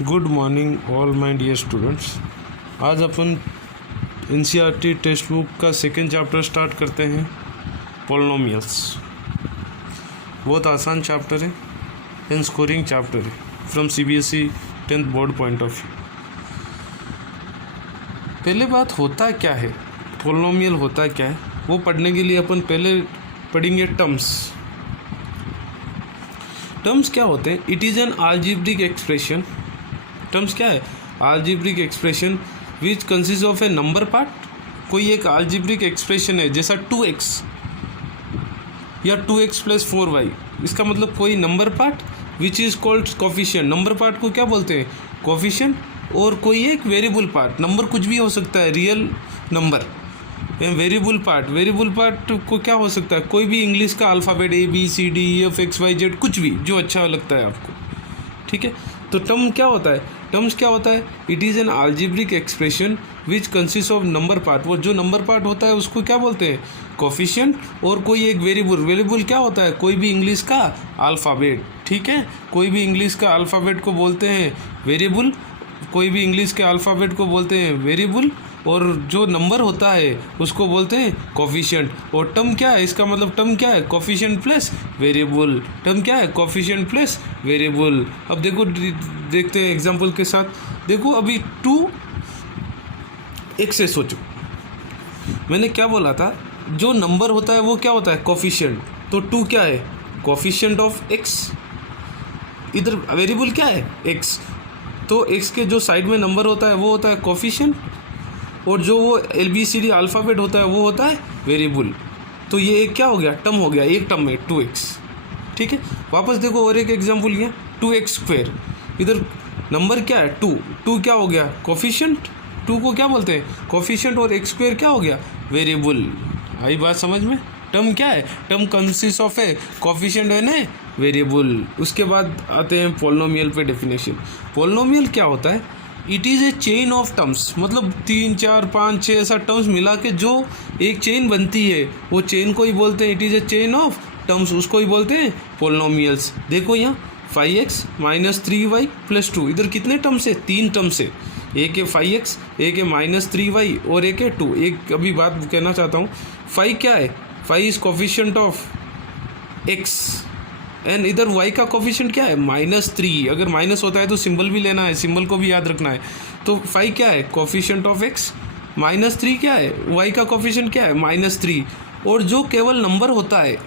Good morning all my dear students. आज अपन NCERT text book का सेकेंड चैप्टर स्टार्ट करते हैं, पॉलिनोमियल्स। बहुत आसान चैप्टर है एंड स्कोरिंग चैप्टर है from CBSE 10th board point of view. पहले बात होता क्या है, पॉलिनोमियल होता क्या है, वो पढ़ने के लिए अपन पहले पढ़ेंगे टर्म्स। टर्म्स क्या होते हैं? It is an algebraic expression. Terms क्या है? Algebraic expression which consist of A number part. कोई एक अलजेब्रिक एक्सप्रेशन है जैसा 2x या 2x + 4y, इसका मतलब कोई number part which is called coefficient. Number part को क्या बोलते हैं? कोफिशिएंट। और कोई एक वेरिएबल पार्ट, नंबर कुछ भी हो सकता है, रियल नंबर। वेरिएबल पार्ट को क्या हो सकता है? कोई भी इंग्लिश का अल्फ़ाबेट ABCDEFXYZ, कुछ भी जो अच्छा लगता है आपको, ठीक है। तो टर्म क्या होता है? टर्म्स क्या होता है? It is an algebraic expression which consist of number part. वो जो नंबर पार्ट होता है उसको क्या बोलते हैं? कोफिशिएंट। और कोई एक वेरिएबल क्या होता है? कोई भी इंग्लिश का अल्फ़ाबेट, ठीक है। कोई भी इंग्लिश का अल्फ़ाबेट को बोलते हैं वेरिएबल, कोई भी इंग्लिश के अल्फ़ाबेट को बोलते हैं वेरिएबल, और जो नंबर होता है उसको बोलते हैं कोफिशिएंट। और टर्म क्या है? इसका मतलब टर्म क्या है? Coefficient plus variable. टर्म क्या है? Coefficient plus variable. अब देखो, देखते हैं एग्जांपल के साथ। देखो अभी 2x से सोचो, मैंने क्या बोला था? जो नंबर होता है वो क्या होता है? कोफिशिएंट। तो 2 क्या है? Coefficient of x। इधर वेरिएबल क्या है? x। तो x के जो साइड में नंबर होता है वो होता है कोफिशिएंट, और जो वो ABCD अल्फ़ाबेट होता है वो होता है वेरिएबल। तो ये एक क्या हो गया? टर्म हो गया, एक टर्म में 2x, ठीक है। वापस देखो और एक एग्जांपल लिया, 2x²। इधर नंबर क्या है? 2 क्या हो गया? कोफिशिएंट। 2 को क्या बोलते हैं? कोफिशिएंट। और x² क्या हो गया? वेरिएबल। आई बात समझ में? टर्म क्या है? Term consist of A coefficient and a variable. उसके बाद आते हैं पॉलिनोमियल पे डेफिनेशन। पॉलिनोमियल क्या होता है? It is a chain of terms, मतलब 3, 4, 5, 6 ऐसा टर्म्स मिला के जो एक चेन बनती है, वो चेन को ही बोलते हैं, it is a chain of terms, उसको ही बोलते हैं पॉलिनोमियल्स। देखो यहाँ 5x - 3y + 2, इधर कितने टर्म्स है? 3 टर्म्स है। एक है 5x, एक है -3y और एक है 2। एक अभी बात कहना चाहता हूँ, 5 क्या है? 5 is coefficient of x, and इधर y का कोफिशिएंट क्या है? -3। अगर माइनस होता है तो सिंबल भी लेना है, सिंबल को भी याद रखना है। तो 5 क्या है? Coefficient of x। -3 क्या है? y का कोफिशिएंट क्या है? -3। और जो केवल नंबर होता है,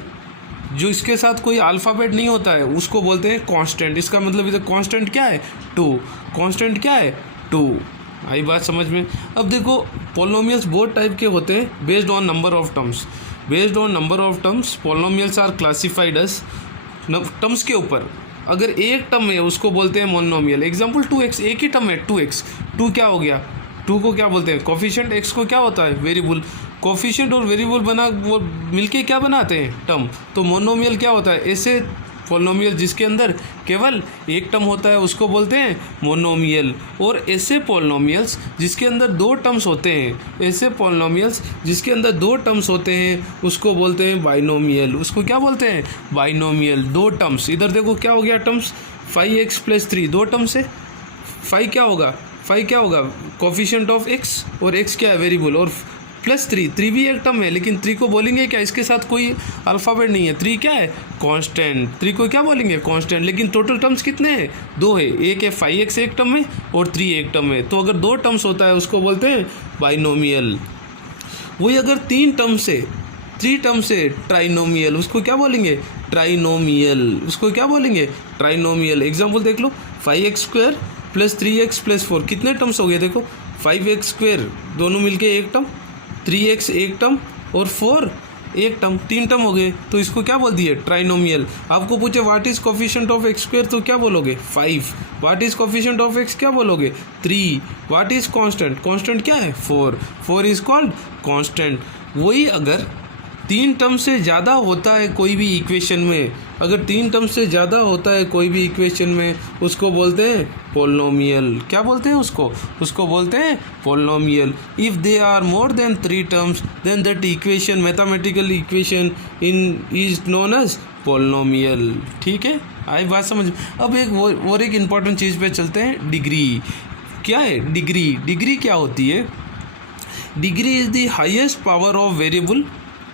जो इसके साथ कोई अल्फ़ाबेट नहीं होता है, उसको बोलते हैं कांस्टेंट। इसका मतलब इधर कांस्टेंट क्या है? 2। कांस्टेंट क्या है? 2। आई बात समझ में? अब देखो, पॉलिनोमियल्स बहुत टाइप के होते हैं based on number of terms. Based on number of terms polynomials are classified as. Terms के ऊपर अगर एक टर्म है उसको बोलते हैं मोनोमियल। एग्जाम्पल 2x, एक ही टर्म है 2x। 2 क्या हो गया? 2 को क्या बोलते हैं? कोफिशिएंट। x को क्या होता है? वेरिएबल। कोफिशिएंट और वेरिएबल बना वो मिलके क्या बनाते हैं? टर्म। तो मोनोमियल क्या होता है? ऐसे पॉलिनोमियल जिसके अंदर केवल एक टर्म होता है उसको बोलते हैं मोनोमियल। और ऐसे पॉलिनोमियल्स जिसके अंदर 2 टर्म्स होते हैं, ऐसे पॉलिनोमियल्स जिसके अंदर 2 टर्म्स होते हैं उसको बोलते हैं बाइनोमियल। उसको क्या बोलते हैं? बाइनोमियल। 2 टर्म्स। इधर देखो क्या हो गया टर्म्स? 5x + 3, 2 टर्म्स है। 5 क्या होगा? 5 क्या होगा? कोफिशिएंट ऑफ x, और x क्या है? वेरिएबल। और +3 भी एक टर्म है, लेकिन 3 को बोलेंगे क्या? इसके साथ कोई अल्फ़ाबेट नहीं है। 3 क्या है? कांस्टेंट। 3 को क्या बोलेंगे? कांस्टेंट। लेकिन टोटल टर्म्स कितने हैं? 2 है। एक है 5x एक टर्म है और 3 एक टर्म है। तो अगर 2 टर्म्स होता है उसको बोलते हैं बाइनोमियल। वही अगर 3 टर्म्स है, 3 टर्म्स है, ट्राइनोमियल, उसको क्या बोलेंगे? ट्राइनोमियल। उसको क्या बोलेंगे? ट्राइनोमियल। एग्जाम्पल देख लो, 5x² + 3x + 4, कितने टर्म्स हो गए? देखो 5x² दोनों मिलके एक टर्म, 3x एक टर्म और 4 एक टर्म, 3 टर्म हो गए। तो इसको क्या बोल दिए? ट्राइनोमियल। आपको पूछे what is coefficient of x², तो क्या बोलोगे? 5। What is coefficient of x, क्या बोलोगे? 3। What is constant? कांस्टेंट क्या है? 4 इज कॉल्ड कांस्टेंट। वही अगर 3 टर्म से ज़्यादा होता है कोई भी इक्वेशन में, अगर 3 टर्म से ज़्यादा होता है कोई भी इक्वेशन में, उसको बोलते हैं पॉलिनोमियल। क्या बोलते हैं उसको? उसको बोलते हैं polynomial. If they are more than 3 terms then that equation, mathematical equation in is known as polynomial. ठीक है, आई बात समझ। अब एक और एक इम्पॉर्टेंट चीज़ पे चलते हैं, डिग्री। क्या है डिग्री? डिग्री क्या होती है? Degree is the highest power of variable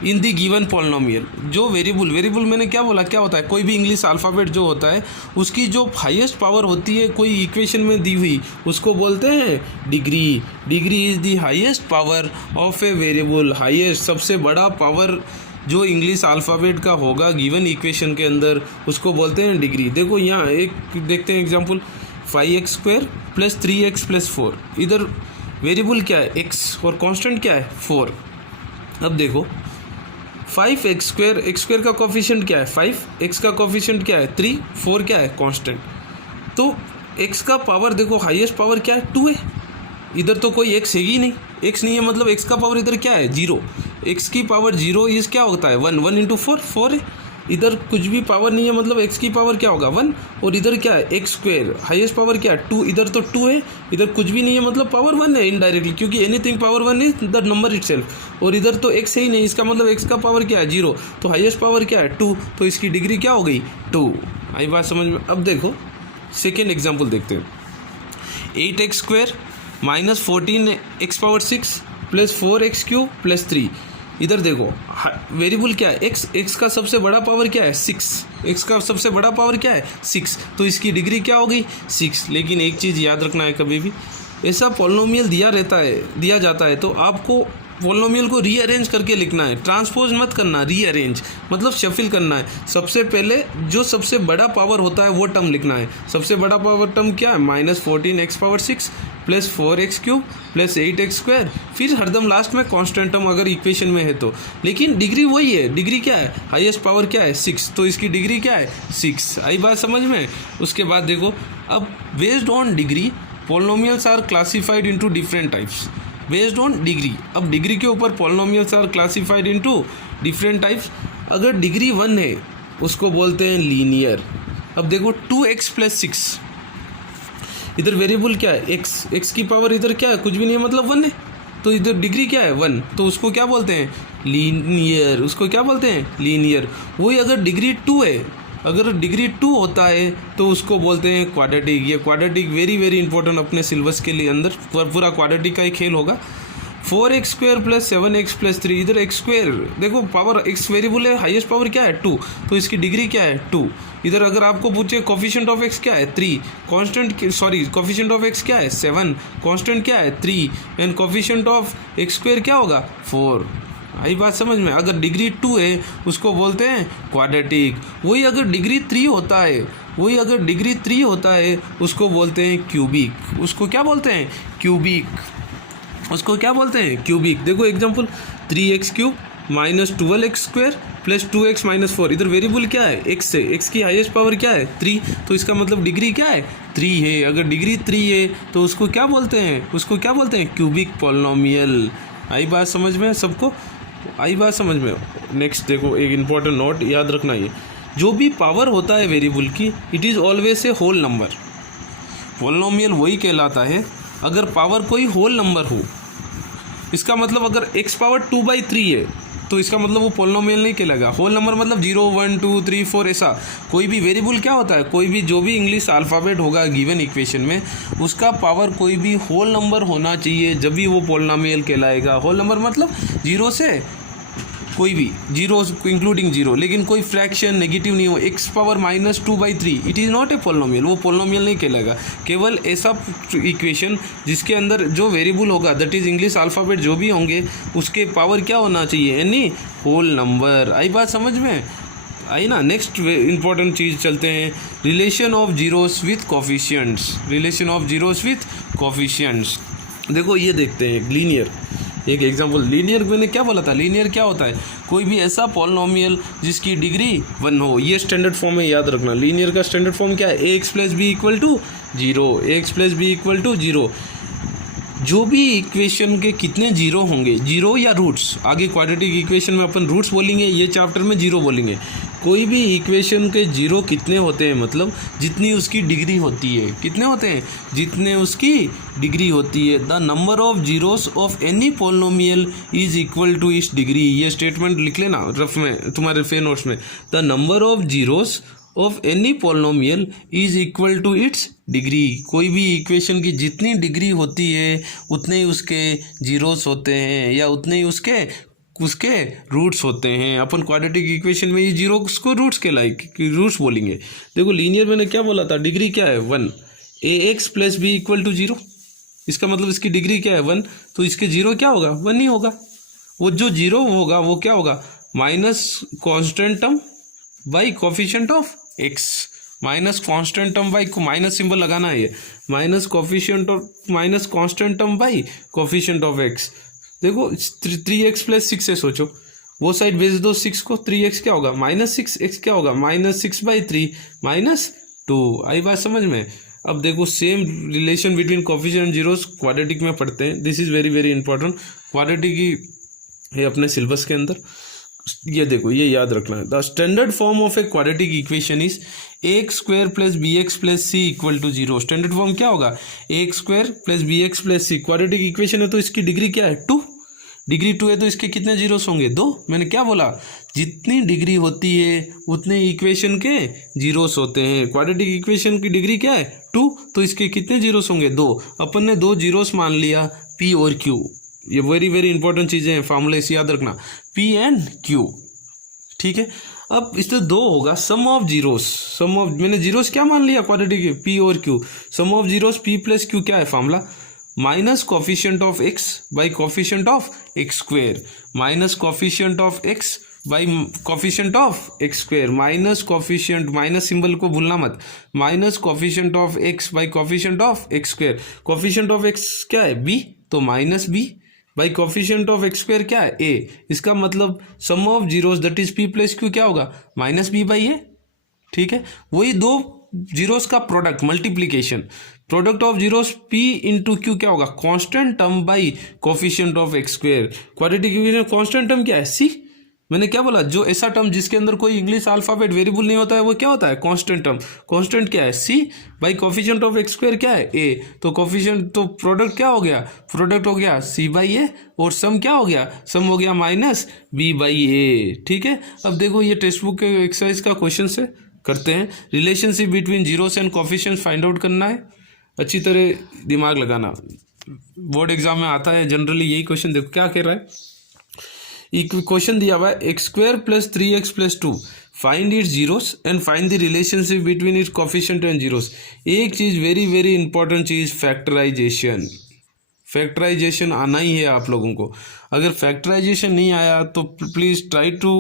in the given polynomial. जो वेरिएबल मैंने क्या बोला, क्या होता है? कोई भी इंग्लिश अल्फ़ाबेट जो होता है उसकी जो हाईएस्ट पावर होती है कोई इक्वेशन में दी हुई, उसको बोलते हैं degree. Degree is the highest power of a variable. Highest, सबसे बड़ा पावर जो इंग्लिश अल्फ़ाबेट का होगा गिवन इक्वेशन के अंदर, उसको बोलते हैं डिग्री। देखो यहाँ एक देखते हैं एग्जाम्पल, 5x² + 3x + 4। इधर वेरिएबल क्या है? x, और कांस्टेंट क्या है? 4। अब देखो 5x², x² का कोफिशिएंट क्या है? 5, x का कोफिशिएंट क्या है? 3, 4 क्या है? कांस्टेंट। तो x का पावर देखो, हाईएस्ट पावर क्या है? 2 है। इधर तो कोई x है ही नहीं, x नहीं है, मतलब x का पावर इधर क्या है? 0। x की पावर 0 इस क्या होता है? 1, 1 × 4, 4 है। इधर कुछ भी पावर नहीं है, मतलब x की पावर क्या होगा? 1। और इधर क्या है? x², हाईएस्ट पावर क्या है? 2। इधर तो 2 है, इधर कुछ भी नहीं है, मतलब पावर 1 है इनडायरेक्टली, क्योंकि anything power 1 is the number itself. और इधर तो x है ही नहीं, इसका मतलब x का पावर क्या है? 0। तो हाईएस्ट पावर क्या है? 2। तो इसकी डिग्री क्या हो गई? 2। आई बात समझ में? अब देखो सेकेंड एग्जाम्पल देखते हैं, 8x² - 14x6 + 4x³ + 3। इधर देखो वेरिएबल क्या है? x का सबसे बड़ा पावर क्या है? 6। x का सबसे बड़ा पावर क्या है? 6। तो इसकी डिग्री क्या हो गई? 6। लेकिन एक चीज़ याद रखना है, कभी भी ऐसा पॉलिनोमियल दिया जाता है तो आपको पॉलिनोमियल को रीअरेंज करके लिखना है, ट्रांसपोज मत करना। रीअरेंज मतलब शफिल करना है। सबसे पहले जो सबसे बड़ा पावर होता है वो टर्म लिखना है। सबसे बड़ा पावर टर्म क्या है? -14x6 + 4x³ + 8x²। फिर हरदम लास्ट में कांस्टेंट टर्म अगर इक्वेशन में है तो। लेकिन डिग्री वही है। डिग्री क्या है? हाईएस्ट पावर क्या है? 6। तो इसकी डिग्री क्या है? 6। आई बात समझ में? उसके बाद देखो, अब based on degree polynomials are classified into different types. Based on degree, अब डिग्री के ऊपर polynomials are classified into different types. अगर डिग्री 1 है उसको बोलते हैं लीनियर। अब देखो 2x + 6, इधर वेरिएबल क्या है? x की पावर इधर क्या है? कुछ भी नहीं है, मतलब 1 है। तो इधर डिग्री क्या है? 1। तो उसको क्या बोलते हैं? लीनियर। उसको क्या बोलते हैं? लीनियर। वही अगर डिग्री 2 है, अगर डिग्री 2 होता है तो उसको बोलते हैं क्वाड्रेटिक। ये क्वाड्रेटिक वेरी वेरी इंपॉर्टेंट अपने सिलेबस के लिए, अंदर पूरा क्वाड्रेटिक का ही खेल होगा। 4x² + 7x + 3। इधर x² देखो पावर, x वेरिएबल है, हाईएस्ट पावर क्या है? 2। तो इसकी डिग्री क्या है? 2। इधर अगर आपको पूछे कोफिशिएंट ऑफ x क्या है? 3। कोफिशिएंट ऑफ x क्या है? 7। कांस्टेंट क्या है? 3। एंड कोफिशिएंट ऑफ x² क्या होगा? 4। आई बात समझ में? अगर डिग्री 2 है उसको बोलते हैं क्वाड्रेटिक। वही अगर डिग्री 3 होता है उसको बोलते हैं क्यूबिक। उसको क्या बोलते हैं? क्यूबिक। देखो एग्जांपल, 3x³ - 12x² + 2x - 4। इधर वेरिएबल क्या है? x है। x की हाईएस्ट पावर क्या है? 3। तो इसका मतलब डिग्री क्या है? 3 है। अगर डिग्री 3 है तो उसको क्या बोलते हैं? Cubic polynomial. आई बात समझ में सबको? आई बात समझ में? नेक्स्ट देखो, एक इम्पॉर्टेंट नोट याद रखना, ये जो भी पावर होता है वेरिएबल की, it is always a whole number. Polynomial वही कहलाता है अगर पावर कोई होल नंबर हो। इसका मतलब अगर x पावर 2/3 है तो इसका मतलब वो पॉलिनोमियल नहीं कहलाएगा। होल नंबर मतलब 0, 1, 2, 3, 4 ऐसा। कोई भी वेरिएबल क्या होता है? कोई भी जो भी इंग्लिश अल्फ़ाबेट होगा गिवन इक्वेशन में, उसका पावर कोई भी होल नंबर होना चाहिए, जब भी वो पॉलिनोमियल कहलाएगा। होल नंबर मतलब 0 से कोई भी, 0 इंक्लूडिंग 0, लेकिन कोई फ्रैक्शन नेगेटिव नहीं हो। x power -2/3 it is not a polynomial, वो पॉलिनोमियल नहीं कहलाएगा। केवल ऐसा इक्वेशन जिसके अंदर जो वेरिएबल होगा, दैट इज़ इंग्लिश अल्फ़ाबेट जो भी होंगे, उसके पावर क्या होना चाहिए? यानी होल नंबर। आई बात समझ में? आई ना? नेक्स्ट इंपॉर्टेंट चीज़ चलते हैं, relation of zeros with coefficients. देखो ये देखते हैं लीनियर, एक एग्जांपल। लीनियर मैंने क्या बोला था? लीनियर क्या होता है? कोई भी ऐसा पॉलिनोमियल जिसकी डिग्री 1 हो। ये स्टैंडर्ड फॉर्म में याद रखना। लीनियर का स्टैंडर्ड फॉर्म क्या है? ax + b = 0। जो भी इक्वेशन के कितने जीरो होंगे, जीरो या रूट्स, आगे क्वाड्रेटिक इक्वेशन में अपन रूट्स बोलेंगे, ये चैप्टर में जीरो बोलेंगे। कोई भी इक्वेशन के जीरो कितने होते हैं, मतलब जितनी उसकी डिग्री होती है, कितने होते हैं, जितने उसकी डिग्री होती है। The number of zeros of any polynomial is equal to its degree. ये स्टेटमेंट लिख लेना रफ में तुम्हारे फे नोट्स में। The number of zeros of any polynomial is equal to its degree. कोई भी इक्वेशन की जितनी डिग्री होती है उतने ही उसके जीरोस होते हैं या उतने ही उसके रूट्स होते हैं। अपन क्वाड्रेटिक इक्वेशन में ये जीरोस को रूट्स के लाइक रूट्स बोलेंगे। देखो लीनियर मैंने क्या बोला था, डिग्री क्या है 1, ax plus b equal to 0। इसका मतलब इसकी डिग्री क्या है 1, तो इसके जीरो क्या होगा 1 ही होगा। वो जो जीरो होगा वो क्या होगा, minus constant term by coefficient of x, minus constant term by, minus symbol लगाना है, ये minus coefficient of minus constant term by coefficient of x। देखो 3x प्लस 6 है, सोचो वो साइड भेज दो 6 को, 3x क्या होगा माइनस 6x क्या होगा माइनस 6/3 -2। आई बात समझ में। अब देखो same relation between coefficient and zeros quadratic में पढ़ते हैं। This is very very important, quadratic ही है अपने सिलेबस के अंदर। ये देखो ये याद रखना है। The standard form of a quadratic equation is ax square plus bx plus c equal to 0। Standard form क्या होगा, ax square plus bx plus c। Quadratic equation है तो इसकी डिग्री क्या है 2, डिग्री 2 है तो इसके कितने जीरोस होंगे 2। मैंने क्या बोला, जितनी डिग्री होती है उतने इक्वेशन के जीरोस होते हैं। क्वाड्रेटिक इक्वेशन की डिग्री क्या है 2, तो इसके कितने जीरोस होंगे 2। अपन ने 2 जीरोस मान लिया p और q। ये वेरी वेरी इंपॉर्टेंट चीज़ें हैं, फार्मूले से याद रखना p एंड q, ठीक है। अब इसमें 2 होगा sum of zeros, sum of मैंने जीरोस क्या मान लिया क्वाड्रेटिक p और q। Sum of zeros p plus q क्या है formula, minus coefficient of x by coefficient of x square, minus coefficient of x by coefficient of x square, minus coefficient, minus symbol को भूलना मत, minus coefficient of x by coefficient of x square. Coefficient of x क्या है b, तो minus b by coefficient of x square क्या है a। इसका मतलब sum of zeros that is p plus q क्या होगा माइनस b बाई a, ठीक है। वही 2 जीरोस का product multiplication, product of zeros p into Q क्या होगा constant term by coefficient of x square. Quadratic equation constant term क्या है c। मैंने क्या बोला, जो ऐसा टर्म जिसके अंदर कोई इंग्लिश अल्फाबेट वेरिएबल नहीं होता है वो क्या होता है कांस्टेंट टर्म। कांस्टेंट क्या है c by coefficient of x square क्या है a, तो कोफिशिएंट तो प्रोडक्ट क्या हो गया, प्रोडक्ट हो गया c बाई a और सम क्या हो गया, सम हो गया माइनस b बाई a, ठीक है। अब देखो ये टेक्स्ट बुक के एक्सरसाइज का क्वेश्चन से करते हैं। Relationship between zeros and coefficients find out करना है, अच्छी तरह दिमाग लगाना, बोर्ड एग्जाम में आता है जनरली यही क्वेश्चन। देखो क्या कह रहा है, एक क्वेश्चन दिया हुआ है x square plus 3x plus 2 find its zeros and find the relationship between its coefficient and zeros. एक चीज़ वेरी वेरी इंपॉर्टेंट चीज़ फैक्टराइजेशन, फैक्टराइजेशन आना ही है आप लोगों को। अगर फैक्टराइजेशन नहीं आया तो please try to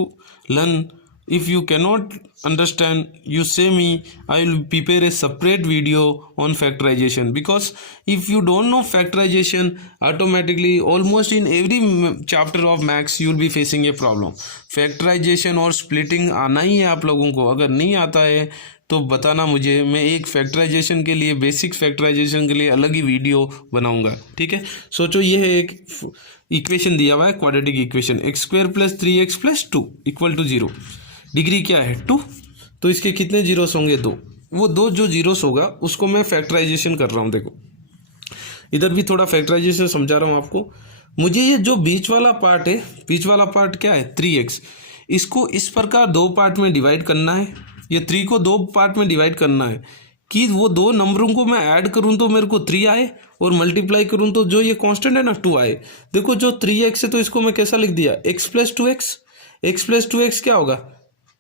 learn. If you cannot understand, you say me, I will prepare a separate video on factorization, because if you don't know factorization, automatically almost in every chapter of maths you will be facing a problem. Factorization और splitting आना ही है आप लोगों को। अगर नहीं आता है तो बताना मुझे, मैं एक फैक्टराइजेशन के लिए, बेसिक फैक्टराइजेशन के लिए अलग ही वीडियो बनाऊंगा, ठीक है। सोचो ये है एक इक्वेशन दिया हुआ है quadratic equation, x square plus 3x plus 2 equal to 0। Degree क्या है 2, तो इसके कितने जीरोस होंगे 2। वो 2 जो जीरोस होगा उसको मैं फैक्टराइजेशन कर रहा हूँ। देखो इधर भी थोड़ा फैक्टराइजेशन समझा रहा हूँ आपको। मुझे ये जो बीच वाला पार्ट है, बीच वाला पार्ट क्या है 3x, इसको इस प्रकार 2 पार्ट में डिवाइड करना है। ये 3 को 2 पार्ट में डिवाइड करना है कि वो 2 नंबरों को मैं ऐड करूँ तो मेरे को 3 आए और मल्टीप्लाई करूँ तो जो ये कांस्टेंट है ना 2 आए। देखो जो 3x है तो इसको मैं कैसा लिख दिया x plus 2x, x plus 2x क्या होगा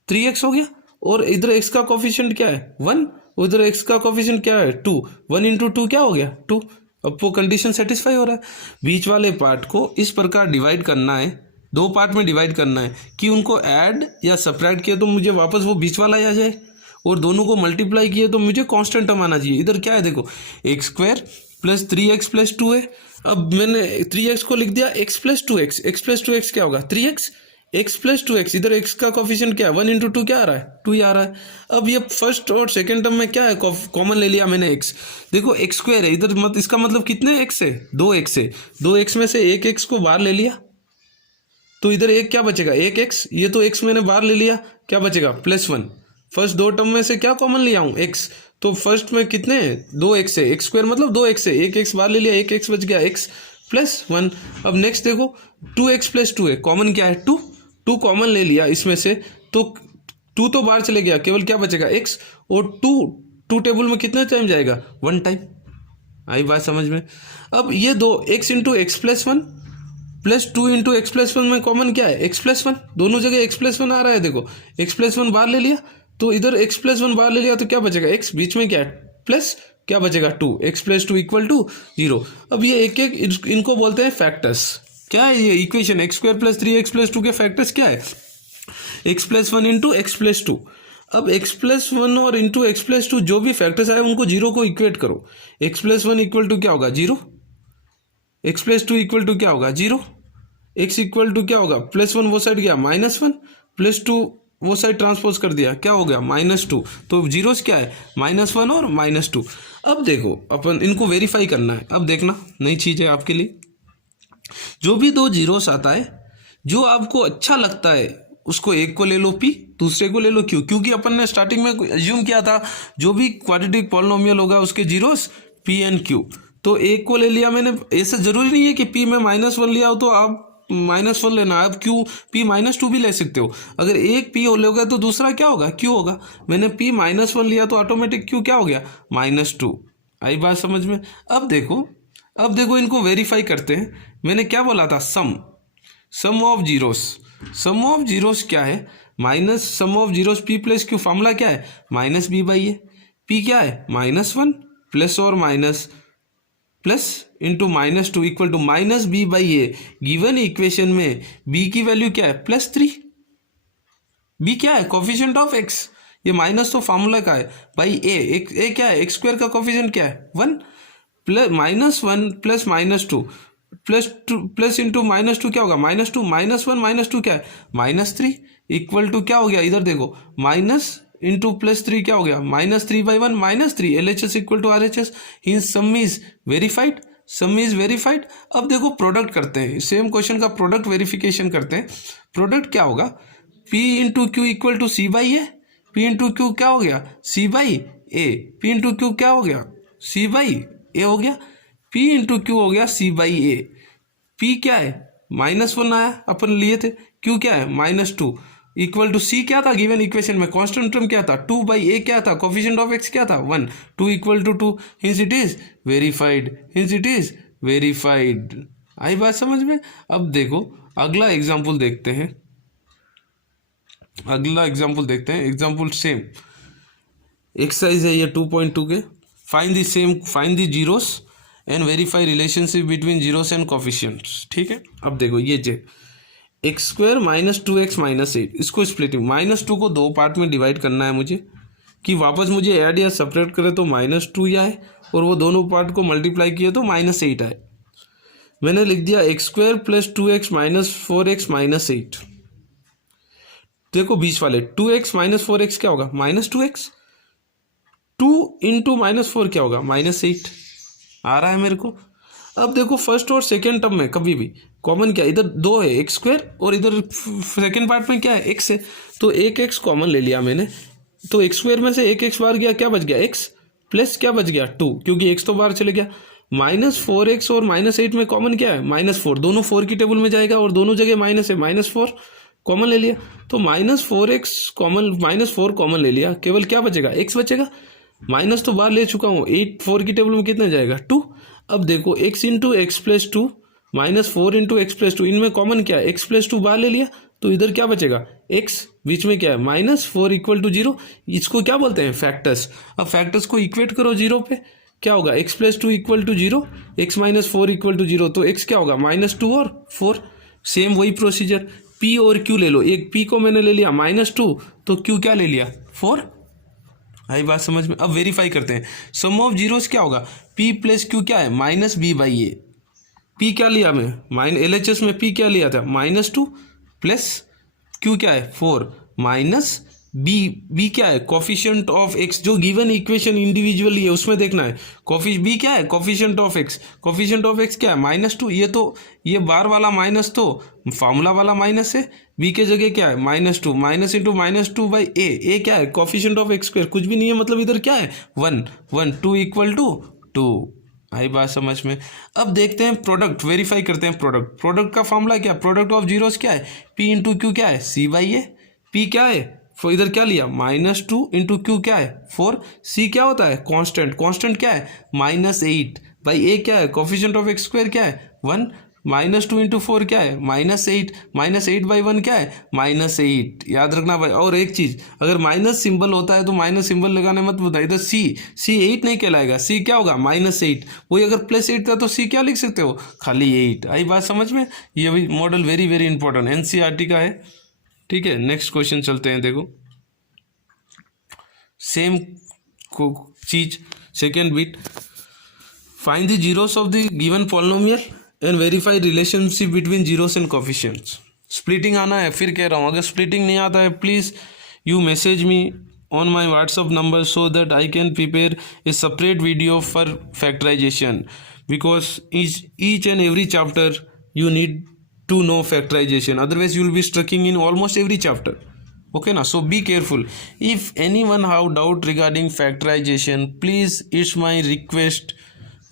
3x हो गया, और इधर x का कोफिशिएंट क्या है 1, उधर x का कोफिशिएंट क्या है 2, 1 इंटू 2 क्या हो गया 2। अब वो कंडीशन सेटिस्फाई हो रहा है। बीच वाले पार्ट को इस प्रकार डिवाइड करना है, 2 पार्ट में डिवाइड करना है कि उनको ऐड या सब्ट्रैक्ट किया तो मुझे वापस वो बीच वाला ही आ जाए, और दोनों को मल्टीप्लाई किए तो मुझे कांस्टेंट टर्म आना चाहिए। इधर क्या है देखो x square plus 3x plus 2 है। अब मैंने 3x को लिख दिया x plus 2x, x plus 2x क्या होगा 3x, x प्लस 2x, इधर x का कोफिशिएंट क्या है 1 इंटू 2 क्या आ रहा है 2 ही आ रहा है। अब ये फर्स्ट और सेकंड टर्म में क्या है कॉमन ले लिया मैंने x। देखो x स्क्वायर है इधर, इसका मतलब कितने x है 2x है, 2x में से एक x को बाहर ले लिया, तो इधर एक क्या बचेगा, एक एक्स, ये तो एक्स मैंने बाहर ले लिया, क्या बचेगा +1। फर्स्ट दो टर्म में से क्या कॉमन लिया हूँ, एक्स, तो फर्स्ट में कितने हैं, 2x है, एक्स स्क्वायर मतलब 2x है, एक एक्स बाहर ले लिया, एक एक्स बच गया, x+1। अब नेक्स्ट देखो 2x+2 है, कॉमन क्या है 2, 2 कॉमन ले लिया इसमें से, तो 2 तो बाहर चले गया, केवल क्या बचेगा x, और 2 टेबल में कितना टाइम जाएगा, 1 टाइम। आई बात समझ में। अब ये दो x into x+1 +2 into x+1 में कॉमन क्या है, x+1, दोनों जगह x+1 आ रहा है, देखो x+1 बाहर ले लिया, तो इधर x+1 बाहर ले लिया तो क्या बचेगा, x, बीच में क्या है प्लस, क्या बचेगा 2, x+2 = 0। अब ये एक एक इनको बोलते हैं फैक्टर्स। क्या है ये इक्वेशन, x² + 3x+2 के फैक्टर्स क्या है, x+1 इंटू x+2। अब x+1 और इंटू x+2 जो भी फैक्टर्स आए उनको जीरो को इक्वेट करो, x+1 = क्या होगा 0, x+2 = क्या होगा 0, x = क्या होगा +1 वो साइड गया -1, +2 वो साइड ट्रांसपोज कर दिया, क्या हो गया -2। तो जीरोस क्या है -1 और -2। अब देखो अपन इनको वेरीफाई करना है। अब देखना नई चीज़ है आपके लिए, जो भी दो जीरोस आता है, जो आपको अच्छा लगता है उसको एक को ले लो p, दूसरे को ले लो q, क्योंकि अपन ने स्टार्टिंग में अज्यूम किया था जो भी क्वाड्रेटिक पॉलिनोमियल होगा उसके जीरोस p एंड q। तो एक को ले लिया मैंने, ऐसा जरूरी नहीं है कि p में -1 लिया हो तो आप -1 लेना, आप q p -2 भी ले सकते हो। अगर एक p हो लोगे तो दूसरा क्या होगा q होगा। मैंने p -1 लिया तो ऑटोमेटिक q क्या हो गया -2। आई बात समझ में। अब देखो इनको वेरीफाई करते हैं। मैंने क्या बोला था, सम ऑफ जीरोस क्या है, minus sum of zeros p + q, formula क्या है -b/a, p क्या है -1 प्लस और minus plus into -2 = -b/a। Given equation में b की वैल्यू क्या है +3, b क्या है कोफिशिएंट ऑफ x, ये माइनस तो फार्मूला का है बाई a क्या है x² का कोफिशिएंट क्या है 1, -1 प्लस -2 प्लस इंटू -2 क्या होगा -2, -1 -2 क्या है -3 = क्या हो गया, इधर देखो माइनस इंटू +3 क्या हो गया -3/1 -3, LHS = RHS, hints some is verified. अब देखो प्रोडक्ट करते हैं, सेम क्वेश्चन का प्रोडक्ट वेरिफिकेशन करते हैं। प्रोडक्ट क्या होगा, p × q = c/a, p × q क्या हो गया c/a, p × q क्या हो गया c/a हो गया, p × q हो गया c/a। p क्या है -1 आया अपन लिए थे, q क्या है -2 = c क्या था गिवन इक्वेशन में, कांस्टेंट टर्म क्या था 2/a, क्या था कोफिशिएंट ऑफ x क्या था 1, 2 = 2, हिंस इट इज वेरीफाइड। आई बात समझ में। अब देखो अगला एग्जांपल देखते हैं, एग्जांपल सेम एक्सरसाइज है ये 2.2 के। Find the zeros and verify relationship between zeros and coefficients. ठीक है, अब देखो ये जे x² - 2x - 8, इसको स्प्लिटिंग -2 को दो पार्ट में डिवाइड करना है मुझे, कि वापस मुझे ऐड या सेपरेट करे तो -2 आए और वो दोनों पार्ट को मल्टीप्लाई किए तो -8 आए। मैंने लिख दिया x² + 2x - 4x - 8। देखो बीच वाले 2x - 4x क्या होगा -2x, 2 इंटू -4 क्या होगा -8 आ रहा है मेरे को। अब देखो फर्स्ट और सेकेंड टर्म में कभी भी कॉमन क्या है, इधर 2 है x² और इधर सेकेंड पार्ट में क्या है x है, तो एक x कॉमन ले लिया मैंने, तो x² में से एक x बाहर गया, क्या बच गया x प्लस क्या बच गया 2, क्योंकि x तो बाहर चले गया। -4x और -8 में कॉमन क्या है -4, दोनों 4 की टेबल में जाएगा और दोनों जगह माइनस है, -4 कॉमन ले लिया, तो -4x कॉमन -4 कॉमन ले लिया, केवल क्या बचेगा x बचेगा, माइनस तो बाहर ले चुका हूँ, 8 4 की टेबल में कितना जाएगा 2। अब देखो x × x+2 -4 × x+2, इनमें कॉमन क्या है x+2 बाहर ले लिया, तो इधर क्या बचेगा x, बीच में क्या है -4 = 0। इसको क्या बोलते हैं फैक्टर्स। अब फैक्टर्स को इक्वेट करो जीरो पे, क्या होगा x+2 = 0, x - 4 = 0, तो x क्या होगा -2 और 4। सेम वही प्रोसीजर, p और q ले लो, एक p को मैंने ले लिया -2 तो q क्या ले लिया 4। आई बात समझ में। अब वेरीफाई करते हैं, सम ऑफ जीरोस क्या होगा p + q क्या है -b/a, p क्या लिया मैं LHS में p क्या लिया था -2 प्लस q क्या है 4 माइनस बी क्या है, कॉफिशिएंट ऑफ एक्स, जो गिवन इक्वेशन इंडिविजुअली है उसमें देखना है। बी क्या है, coefficient of x. Coefficient of x क्या है, -2। ये बार वाला माइनस तो फार्मूला वाला माइनस है। बी के जगह क्या है, -2, माइनस इंटू -2/a क्या है, कॉफिशिएंट ऑफ एक्स स्क्वायर, कुछ भी नहीं है, मतलब इधर क्या है 1 1 2 = 2। आई बात समझ में। अब देखते हैं प्रोडक्ट, वेरीफाई करते हैं प्रोडक्ट का फॉर्मूला क्या है, प्रोडक्ट ऑफ जीरोस क्या है, P इंटू क्यू क्या है, C/A। P क्या है, तो इधर क्या लिया, -2 इंटू क्यू क्या है 4। C क्या होता है, कांस्टेंट क्या है -8/a क्या है, कोफिशिएंट ऑफ एक्स स्क्वायर क्या है 1। -2 इंटू 4 क्या है -8, -8/1 क्या है -8। याद रखना भाई। और एक चीज, अगर माइनस सिंबल होता है तो माइनस सिंबल लगाने मत बताइए। इधर सी 8 नहीं कहलाएगा, सी क्या होगा -8। वही अगर +8 था तो सी क्या लिख सकते हो, खाली 8। आई बात समझ में। ये भी model very very important NCERT का है, ठीक है। नेक्स्ट क्वेश्चन चलते हैं, देखो सेम चीज, second bit, find the zeros of the given polynomial and verify relationship between zeros and coefficients. Splitting आना है, फिर कह रहा हूँ, अगर स्प्लिटिंग नहीं आता है please you message me on my WhatsApp number so that I can prepare a separate video for factorization, because each and every chapter you need to know factorization, otherwise you will be stucking in almost every chapter. Okay na, so be careful. If anyone have doubt regarding factorization, please, it's my request,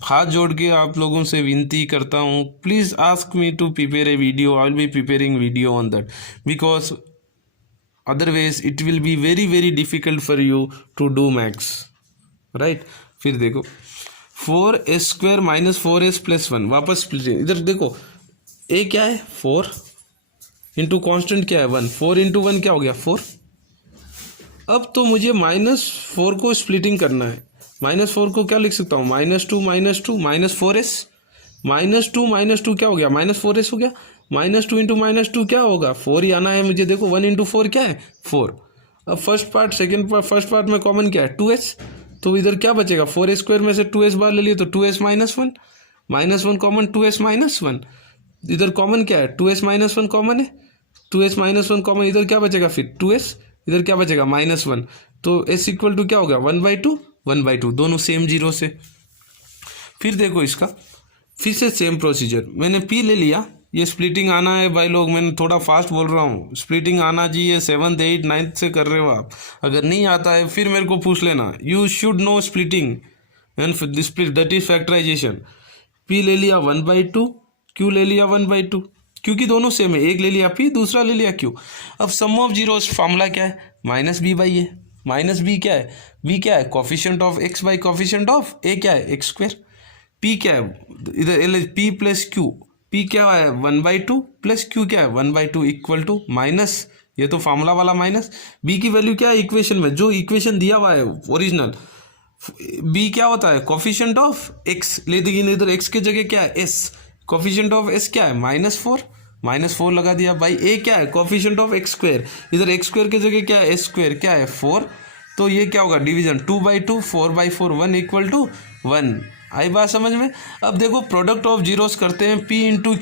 हाथ जोड़ के आप लोगों से विनती करता हूँ, please ask me to prepare a video. I will be preparing video on that, because otherwise it will be very very difficult for you to do maths, right. फिर देखो 4s² - 4s + 1, वापस इधर देखो, ए क्या है 4 इंटू कॉन्स्टेंट क्या है 1, 4 into 1 क्या हो गया 4। अब तो मुझे -4 को स्प्लिटिंग करना है। -4 को क्या लिख सकता हूँ, -2 -4s, -2 क्या हो गया -4s हो गया। -2 इंटू -2 क्या होगा 4 ही आना है मुझे। देखो 1 इंटू 4 क्या है 4। अब फर्स्ट पार्ट में कॉमन क्या है 2s, तो इधर क्या बचेगा 4s² में से 2s बार ले लिए तो 2s - 1 कॉमन, 2s - 1 इधर कॉमन क्या है 2s - 1 कॉमन है, 2s - 1 कॉमन, इधर क्या बचेगा फिर 2s, इधर क्या बचेगा -1, तो s = क्या हो गया 1/2, दोनों सेम जीरो से। फिर देखो इसका फिर से सेम प्रोसीजर, मैंने P ले लिया, ये स्प्लिटिंग आना है भाई लोग, मैंने थोड़ा फास्ट बोल रहा हूँ, स्प्लिटिंग आना चाहिए 7th 8th 9th से कर रहे हो आप। अगर नहीं आता है फिर मेरे को पूछ लेना, you should know splitting and split, that is factorization. P ले लिया 1/2, Q ले लिया 1/2, क्योंकि दोनों सेम है, एक ले लिया P, दूसरा ले लिया Q। अब सम ऑफ जीरोस फॉर्मूला क्या है -b/a, -b क्या है, b क्या है coefficient of x by coefficient of a क्या है x²। p क्या है, इधर p + q, p क्या है 1/2 + q क्या है 1/2 = माइनस, ये तो फार्मूला वाला माइनस। b की वैल्यू क्या है इक्वेशन में, जो इक्वेशन दिया हुआ है ओरिजिनल, b क्या होता है कोफिशिएंट ऑफ x, लेकिन इधर x के जगह क्या है s, कोफिशिएंट ऑफ s क्या है -4 लगा दिया भाई। a क्या है कोफिशिएंट ऑफ x², इधर x² के जगह क्या है s² क्या है 4, तो ये क्या होगा डिवीजन 2/2 4/4 1 = 1। आई बात समझ में। अब देखो प्रोडक्ट ऑफ जीरोस करते हैं, P इंटू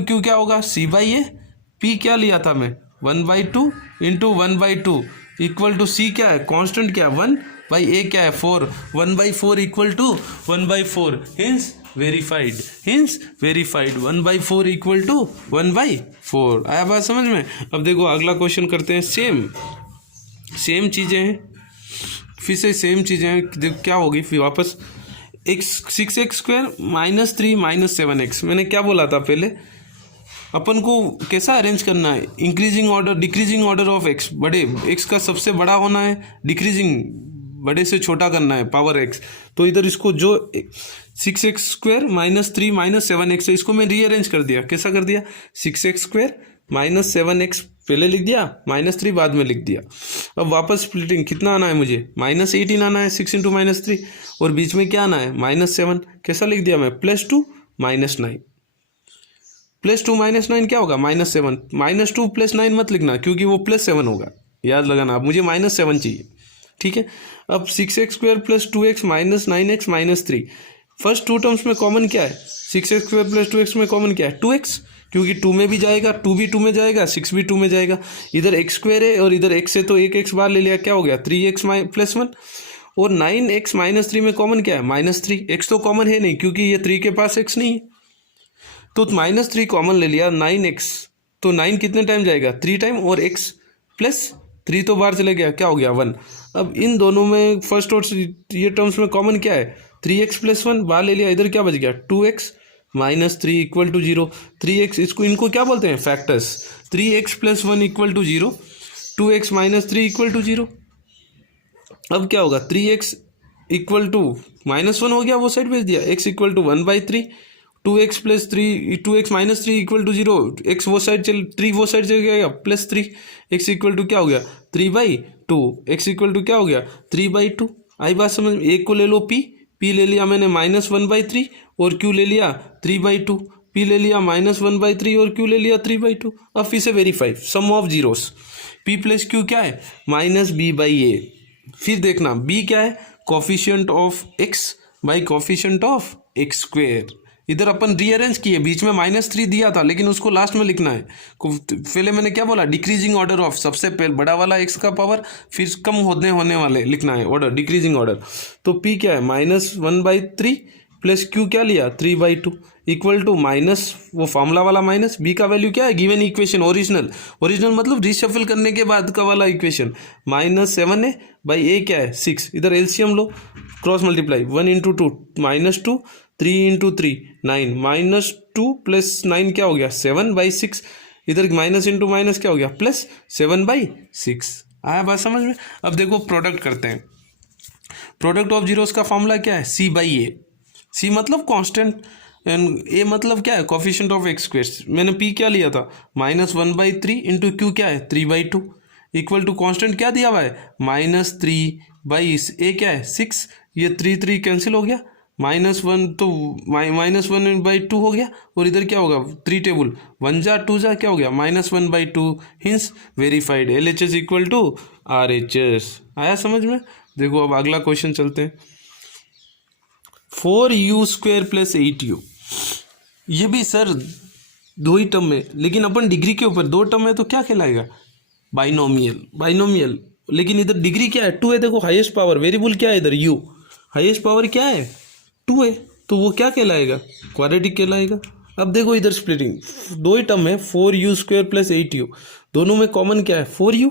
क्यू क्या होगा C/A। P क्या लिया था मैं 1/2 इंटू 1/2 = C क्या है कांस्टेंट क्या है 1/A क्या है 4, 1/4 = 1/4, हिंस वेरीफाइड 1/4 = 1/4। आया बात समझ में। अब देखो अगला क्वेश्चन करते हैं, सेम चीज़ें हैं, फिर से सेम चीज़ें हैं, क्या होगी फिर वापस 6x² - 3 - 7x। मैंने क्या बोला था पहले, अपन को कैसा अरेंज करना है, increasing order decreasing order of x, बड़े x का सबसे बड़ा होना है, डिक्रीजिंग बड़े से छोटा करना है पावर x। तो इधर इसको जो 6x² - 3 - 7x है, इसको मैं रीअरेंज कर दिया। कैसा कर दिया, 6x² - 7x पहले लिख दिया, -3 बाद में लिख दिया। अब वापस स्प्लिटिंग कितना आना है मुझे -18 आना है, 6 × -3, और बीच में क्या आना है -7। कैसा लिख दिया मैं +2 - 9, +2 - 9 क्या होगा -7, -2 + 9 मत लिखना क्योंकि वो +7 होगा, याद लगाना। अब मुझे -7 चाहिए, ठीक है। अब 6x² + 2x - 9x - 3, first to terms में कॉमन क्या है, 6x² + 2x में कॉमन क्या है 2x, क्योंकि 2 में भी जाएगा, 2 भी 2 में जाएगा, 6 भी 2 में जाएगा। इधर एक्स स्क्वायर है और इधर एक्स है तो एक एक्स बाहर ले लिया, क्या हो गया 3x + 1। और 9x - 3 में कॉमन क्या है -3। एक्स तो कॉमन है नहीं क्योंकि ये 3 के पास एक्स नहीं है, तो -3 कॉमन ले लिया 9x। तो 9 कितने टाइम जाएगा 3 टाइम, और x + 3 तो बाहर चले गया, क्या हो गया 1। अब इन दोनों में फर्स्ट और ये टर्म्स में कॉमन क्या है 3x + 1 बाहर ले लिया, इधर क्या बच गया 2x - 3 = 0। 3x इनको क्या बोलते हैं फैक्टर्स। 3x + 1 = 0, 2x - 3 = 0। अब क्या होगा 3x = -1 हो गया, वो साइड भेज दिया, x = 1/3। 2x + 3 2x - 3 = 0, x वो साइड चल 3 वो साइड चल गया +3, x = क्या हो गया 3/2, x = क्या हो गया 3/2। आई बात समझ में। एक को ले लो p ले लिया मैंने -1/3 और q ले लिया 3/2, p ले लिया -1/3 और q ले लिया 3/2। अब फिर से verify sum of zeros, p + q क्या है -b/a। फिर देखना b क्या है coefficient of x by coefficient of x²। इधर अपन रीअरेंज किए, बीच में -3 दिया था लेकिन उसको लास्ट में लिखना है। पहले मैंने क्या बोला डिक्रीजिंग ऑर्डर ऑफ, सबसे पहले बड़ा वाला x का पावर, फिर कम होने वाले लिखना है ऑर्डर, डिक्रीजिंग ऑर्डर। तो p क्या है -1/3 + q क्या लिया 3/2 इक्वल टू माइनस वो फॉर्मूला वाला माइनस b का वैल्यू क्या है गिवन इक्वेशन ओरिजिनल मतलब रिशफल करने के बाद का वाला इक्वेशन -7 है बाई a क्या है 6। इधर एलसीएम लो, क्रॉस मल्टीप्लाई 1 × 2 -2, 3 × 3 9, -2 + 9 क्या हो गया 7/6। इधर माइनस इंटू माइनस क्या हो गया +7/6। आया बात समझ में। अब देखो प्रोडक्ट करते हैं। प्रोडक्ट ऑफ जीरोस का फॉर्मूला क्या है c/a। c मतलब कांस्टेंट एंड a मतलब क्या है कोफिशिएंट ऑफ x²। मैंने p क्या लिया था -1/3 इंटू q क्या है 3/2 इक्वल टू कांस्टेंट क्या दिया हुआ है -3/a क्या है 6। ये 3 कैंसिल हो गया, -1 तो -1/2 हो गया, और इधर क्या होगा 3 टेबल 1 जा 2 जा क्या हो गया -1/2। Hints verified LHS = RHS। आया समझ में। देखो अब अगला क्वेश्चन चलते हैं। 4u² + 8u, ये भी सर 2 ही टर्म में, लेकिन अपन डिग्री के ऊपर 2 टर्म है तो क्या कहलाएगा बाइनोमियल। लेकिन इधर डिग्री क्या है 2 है। देखो हाईएस्ट पावर वेरिएबल क्या है इधर u, हाईएस्ट पावर क्या है 2 है, तो वो क्या कहलाएगा क्वाड्रेटिक कहलाएगा। अब देखो इधर स्प्लिटिंग 2 ही टर्म है 4u² + 8u, दोनों में कॉमन क्या है 4u,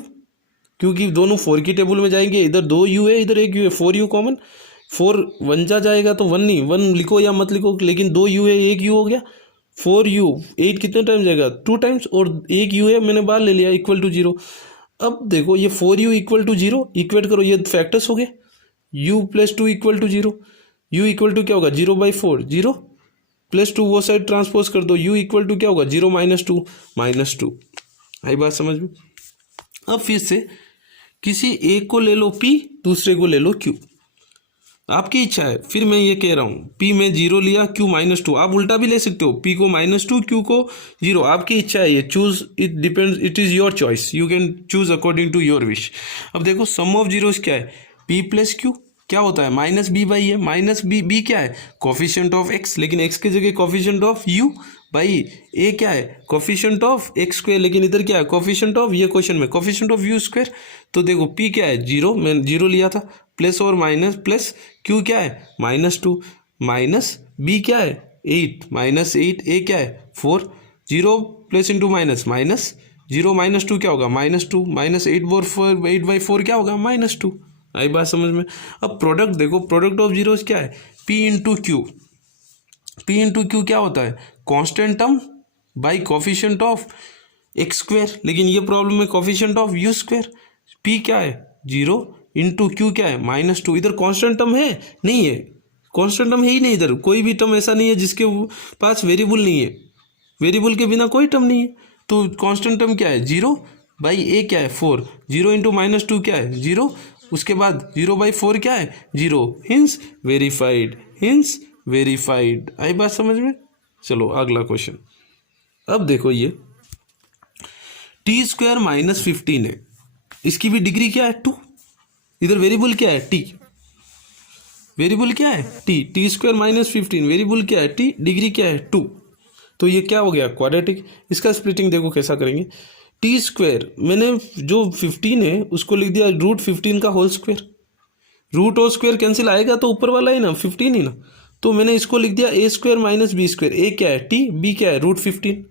क्योंकि दोनों 4 की टेबल में जाएंगे। इधर 2u है इधर 1u है, 4u कॉमन, 4 1 जा जाएगा तो 1 नहीं 1 लिखो या मत लिखो, लेकिन 2u है 1u हो गया। 4u 8 कितने टाइम जाएगा 2 टाइम्स, और 1u है मैंने बाहर ले लिया = 0। अब देखो ये 4u = 0 इक्वेट करो, ये फैक्टर्स हो गए u + 2 = 0। u = क्या होगा 0/4, 0 + 2 वो साइड ट्रांसपोज कर दो, u = क्या होगा 0 - 2 -2। आई बात समझ में। अब फिर से किसी एक को ले लो p, दूसरे को ले लो q, आपकी इच्छा है। फिर मैं ये कह रहा हूँ p में 0 लिया q -2, आप उल्टा भी ले सकते हो, p को -2 q को 0, आपकी इच्छा है ये। Choose it depends, it is your choice, you can choose according to your wish. अब देखो सम ऑफ जीरोस क्या है p + q क्या होता है -b/a। -b क्या है कोफिशिएंट ऑफ x, लेकिन x की जगह coefficient of u by a क्या है कोफिशिएंट ऑफ x², लेकिन इधर क्या है कोफिशिएंट ऑफ, ये क्वेश्चन में कोफिशिएंट ऑफ u²। तो देखो p क्या है 0, मैंने 0 लिया था, प्लस और माइनस प्लस q क्या है -2 माइनस b क्या है 8 -8 a क्या है 4, 0 प्लस इंटू माइनस माइनस 0 -2 क्या होगा -2 -8/4 क्या होगा -2। आई बात समझ में। अब प्रोडक्ट देखो, प्रोडक्ट ऑफ जीरोस क्या है p × q। p × q क्या होता है constant term by coefficient of x², लेकिन ये प्रॉब्लम है कोफिशिएंट ऑफ u²। p क्या है 0 × q क्या है -2। इधर कांस्टेंट टर्म है नहीं है, कांस्टेंट टर्म है ही नहीं, इधर कोई भी टर्म ऐसा नहीं है जिसके पास वेरिएबल नहीं है, वेरिएबल के बिना कोई टर्म नहीं है। तो कांस्टेंट टर्म क्या है 0/a क्या है 4, 0 × -2 क्या है 0, उसके बाद 0/4 क्या है 0। Hints verified. आई बात समझ में। चलो अगला क्वेश्चन। अब देखो ये t² -15 है, इसकी भी डिग्री क्या है 2। इधर वेरिएबल क्या है t, वेरिएबल क्या है t, t² -15 वेरिएबल क्या है t, डिग्री क्या है 2। तो ये क्या हो गया, क्वाड्रेटिक। इसका स्प्लिटिंग देखो कैसा करेंगे, टी स्क्वायर, मैंने जो 15 है उसको लिख दिया √15 का होल स्क्वायर, रूट और स्क्वायर कैंसिल आएगा तो ऊपर वाला ही ना 15 ही ना, तो मैंने इसको लिख दिया a square minus B square. A क्या है टी, बी क्या है √15,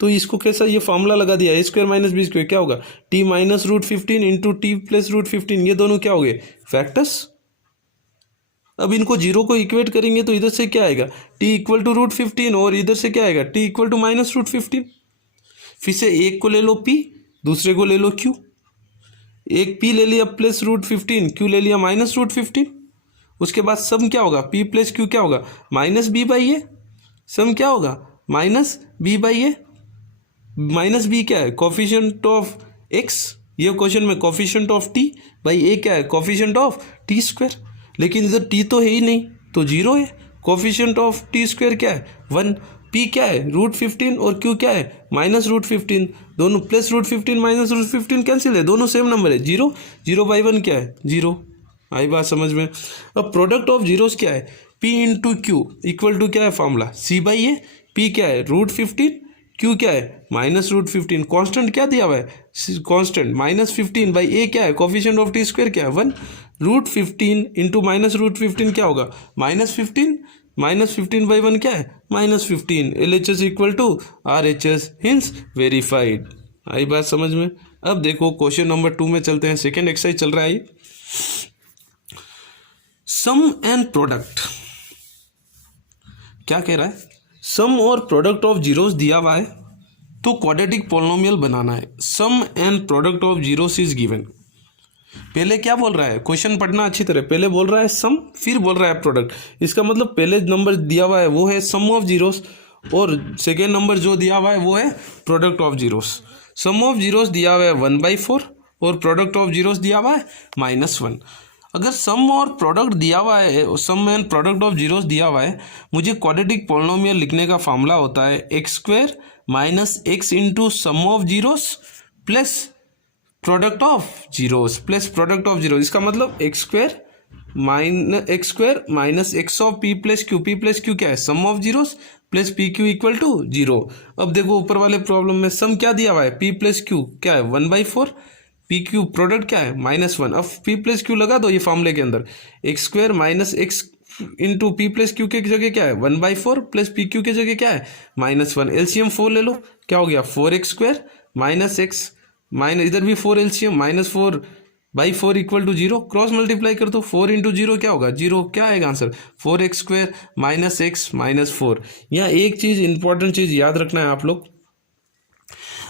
तो इसको कैसा ये फॉर्मूला लगा दिया, a square minus B square क्या होगा, t minus √15 into t plus √15, ये दोनों क्या हो गए फैक्टर्स। अब इनको जीरो को इक्वेट करेंगे तो इधर से क्या आएगा, t इक्वल टू √15 और इधर से क्या आएगा, t इक्वल टू माइनस √15। फिर से एक को ले लो p, दूसरे को ले लो q, एक p ले लिया प्लस √15, q ले लिया माइनस √15। उसके बाद सम क्या होगा, p प्लस q क्या होगा माइनस b बाई ए, सम क्या होगा minus b by A, minus b क्या है कोफिशिएंट ऑफ x, ये क्वेश्चन में coefficient of t by a क्या है कोफिशिएंट ऑफ t स्क्वायर, लेकिन इधर t तो है ही नहीं तो जीरो है, कोफिशिएंट ऑफ t स्क्वायर क्या है 1, p क्या है √15 और q क्या है माइनस √15, दोनों प्लस √15 माइनस √15 कैंसिल है, दोनों सेम नंबर है, जीरो, जीरो बाई 1 क्या है जीरो। आई बात समझ में। अब प्रोडक्ट ऑफ जीरोस क्या है, p into q equal to क्या है formula c by a, p क्या है √15, q क्या है माइनस √15, कॉन्स्टेंट क्या दिया हुआ है कॉन्स्टेंट -15 बाई ए क्या है कोफिशिएंट ऑफ टी स्क्वायर क्या है 1, √15 इंटू माइनस √15 क्या होगा -15, -15 बाई 1 क्या है -15, LHS equal to RHS, hence verified. आई बात समझ में। अब देखो क्वेश्चन नंबर 2 में चलते हैं, सेकेंड एक्सरसाइज चल रहा है, सम एंड प्रोडक्ट। क्या कह रहा है, सम और प्रोडक्ट ऑफ जीरोस दिया हुआ है तो क्वाड्रेटिक पॉलिनोमियल बनाना है, sum and product of zeros is given. पहले क्या बोल रहा है, क्वेश्चन पढ़ना अच्छी तरह, पहले बोल रहा है सम फिर बोल रहा है प्रोडक्ट, इसका मतलब पहले नंबर दिया हुआ है वो है सम ऑफ जीरोस और सेकेंड नंबर जो दिया हुआ है वो है product of zeros. Sum of zeros दिया हुआ है 1/4 और प्रोडक्ट ऑफ जीरोस दिया हुआ है -1। अगर सम और प्रोडक्ट दिया हुआ है, sum and product of zeros दिया हुआ है, मुझे क्वाड्रेटिक पॉलिनोमियल लिखने का फार्मूला होता है x² minus x into sum of zeros plus product of zeros plus product of zeros. इसका मतलब x² minus x of p plus Q क्या है sum of zeros plus P Q equal to 0। अब देखो ऊपर वाले प्रॉब्लम में सम क्या दिया हुआ है p प्लस क्यू क्या है 1/4, पी क्यू प्रोडक्ट क्या है -1। अब p प्लस क्यू लगा दो ये फॉर्मूले के अंदर, x² minus x into P plus Q के जगह क्या है 1/4 प्लस पी क्यू के जगह क्या है -1। एलसीएम 4 ले लो, क्या हो गया 4x² माइनस x माइनस इधर भी 4 LCM -4/4 equal to 0, cross multiply कर दो 4 इंटू 0 क्या होगा 0, क्या आएगा answer 4x² minus x minus 4। यहाँ एक चीज इंपॉर्टेंट चीज याद रखना है आप लोग,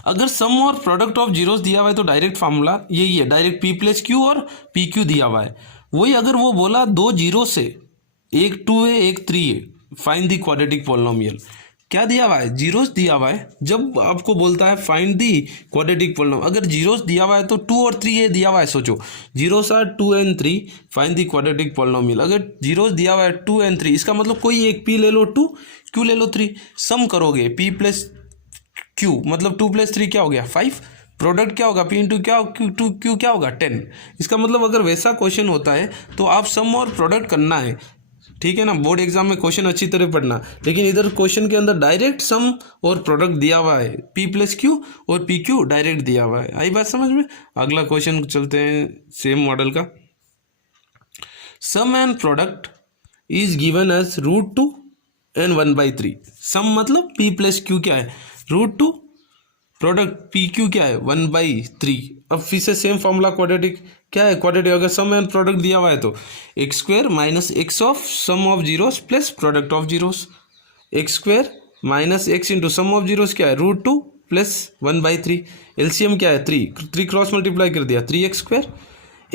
अगर सम और प्रोडक्ट ऑफ जीरोस दिया हुआ है तो डायरेक्ट फार्मूला यही है, डायरेक्ट पी प्लस क्यू और पी क्यू दिया हुआ है वही। अगर वो बोला दो जीरो से, एक 2 है एक 3 है, फाइंड दी क्वाड्रेटिक पॉलिनोमियल, क्या दिया हुआ है जीरोस दिया हुआ है। जब आपको बोलता है फाइंड दी क्वाड्रेटिक पॉलिनोमियल, अगर जीरोस दिया हुआ है तो 2 और 3 है दिया हुआ है, सोचो zeros are 2 and 3, find the quadratic polynomial. अगर जीरोस दिया हुआ है 2 and 3, इसका मतलब कोई एक p ले लो 2, q ले लो 3, सम करोगे p प्लस q मतलब 2 + 3 क्या हो गया 5, प्रोडक्ट क्या होगा p इंटू क्या q क्या होगा 10। इसका मतलब अगर वैसा क्वेश्चन होता है तो आप सम और प्रोडक्ट करना है, ठीक है ना, बोर्ड एग्जाम में क्वेश्चन अच्छी तरह पढ़ना। लेकिन इधर क्वेश्चन के अंदर डायरेक्ट सम और प्रोडक्ट दिया हुआ है, p प्लस क्यू और पी क्यू डायरेक्ट दिया हुआ है। आई बात समझ में। अगला क्वेश्चन चलते हैं सेम मॉडल का, sum and product is given as √2 and 1/3। Sum मतलब p प्लस क्यू क्या है √2, प्रोडक्ट पी क्यू क्या है 1/3। अब फिर से सेम फॉर्मूला क्वाड्रेटिक, क्या है क्वाड्रेटिक, अगर सम एंड प्रोडक्ट दिया हुआ है तो x² minus x of sum of zeros plus product of zeros, x² minus x into sum of zeros क्या है √2 प्लस 1/3, एलसीएम क्या है 3 क्रॉस मल्टीप्लाई कर दिया 3x²,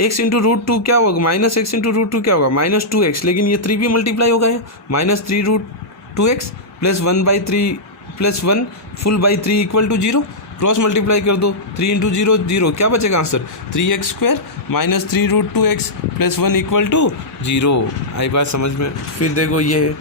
x इंटू √2 क्या होगा माइनस x इंटू √2 क्या होगा -2x, लेकिन ये 3 भी मल्टीप्लाई होगा -3√2x plus 1/3 plus 1 full by 3 equal to 0, cross multiply कर दो 3 इंटू 0 0, क्या बचेगा answer 3x² minus 3√2x plus 1 equal to 0। आई बात समझ में। फिर देखो ये है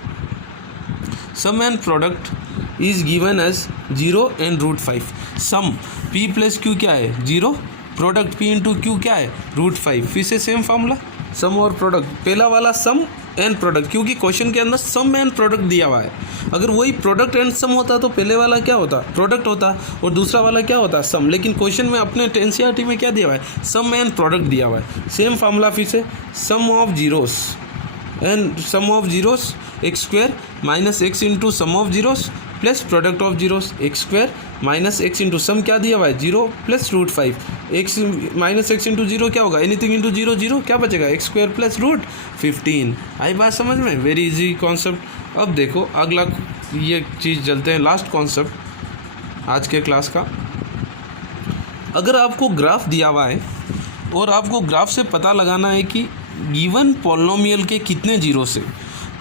sum and product is given as 0 and √5। Sum p plus Q क्या है 0, प्रोडक्ट p इंटू क्यू क्या है √5। फिर से सेम फार्मूला सम और प्रोडक्ट, पहला वाला सम एंड प्रोडक्ट, क्योंकि क्वेश्चन के अंदर सम एंड प्रोडक्ट दिया हुआ है। अगर वही प्रोडक्ट एंड सम होता तो पहले वाला क्या होता, प्रोडक्ट होता, और दूसरा वाला क्या होता, सम। लेकिन क्वेश्चन में अपने एनसीईआरटी में क्या दिया हुआ है, सम एंड प्रोडक्ट दिया हुआ है। सेम फार्मूला फिर से, sum of zeros and sum of zeros X square minus X into sum of zeros plus product of zeros X square minus X into sum क्या दिया हुआ है, zero plus root 5, X minus X into zero क्या होगा, anything into zero zero, क्या बचेगा, X square plus root 15। आई बात समझ में, वेरी इजी कॉन्सेप्ट। अब देखो अगला ये चीज़ चलते हैं, लास्ट कॉन्सेप्ट आज के क्लास का। अगर आपको ग्राफ दिया हुआ है और आपको ग्राफ से पता लगाना है कि गिवन पॉलिनोमियल के कितने जीरो से,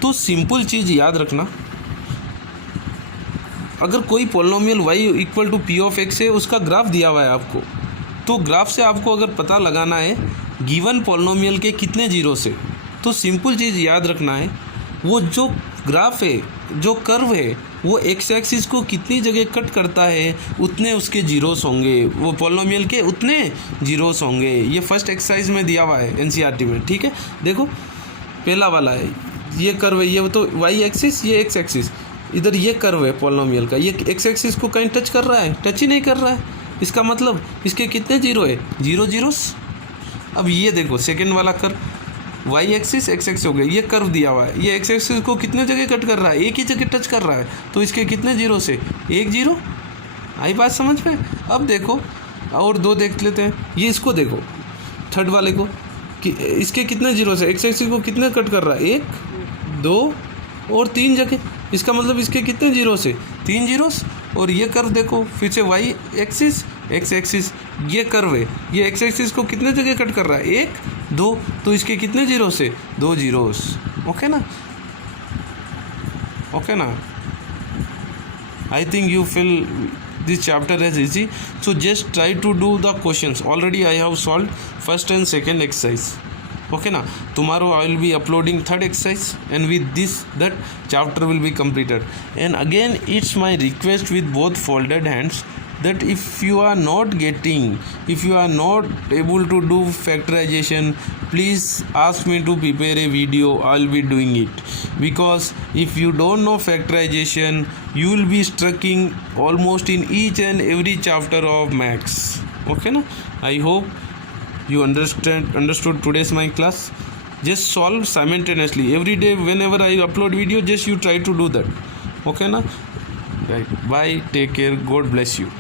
तो सिंपल चीज़ याद रखना, अगर कोई polynomial y equal to p of x है, उसका ग्राफ दिया हुआ है आपको, तो ग्राफ से आपको अगर पता लगाना है गिवन पॉलिनोमियल के कितने जीरो से, तो सिंपल चीज़ याद रखना है, वो जो ग्राफ है, जो कर्व है, वो एक्स एक्सिस को कितनी जगह कट करता है उतने उसके जीरोस होंगे, वो पॉलिनोमियल के उतने जीरोस होंगे। ये फर्स्ट एक्सरसाइज में दिया हुआ है एनसीईआरटी में, ठीक है। देखो पहला वाला है, ये कर्व है, ये तो वाई एक्सिस, ये एक्स एक्सिस, इधर ये कर्व है पॉलिनोमियल का, ये एक्स एक्सिस को कहीं टच कर रहा है, टच ही नहीं कर रहा है, इसका मतलब इसके कितने जीरो है, जीरो जीरोस। अब ये देखो सेकेंड वाला curve, y axis x axis हो गया, ये कर्व दिया हुआ है, ये एक्स एक्सिस को कितने जगह कट कर रहा है, एक ही जगह टच कर रहा है, तो इसके कितने जीरो से, एक जीरो। आई बात समझ में। अब देखो और दो देख लेते हैं, ये इसको देखो थर्ड वाले को कि इसके कितने जीरो से, एक्स एक्सिस को कितने कट कर रहा है, एक दो और तीन जगह, इसका मतलब इसके कितने जीरो से, तीन जीरोस। और ये कर्व देखो फिर से वाई एक्सिस एक्स एक्सिस, ये कर्व है, ये एक्स एक्सिस को कितने जगह कट कर रहा है, एक दो, तो इसके कितने जीरो से, दो जीरोस। ओके ना, ओके ना। I think you feel this chapter as easy, so just try to do the questions. Already I have solved first and second exercise. Okay na, tomorrow I will be uploading third exercise, and with this that chapter will be completed. And again it's my request with both folded hands that if you are not able to do factorization, please ask me to prepare a video. I'll be doing it, because if you don't know factorization, you will be struggling almost in each and every chapter of maths. Okay na, I hope you understood today's my class. Just solve simultaneously every day. Whenever I upload video, just you try to do that. Okay na, right, bye, take care, God bless you.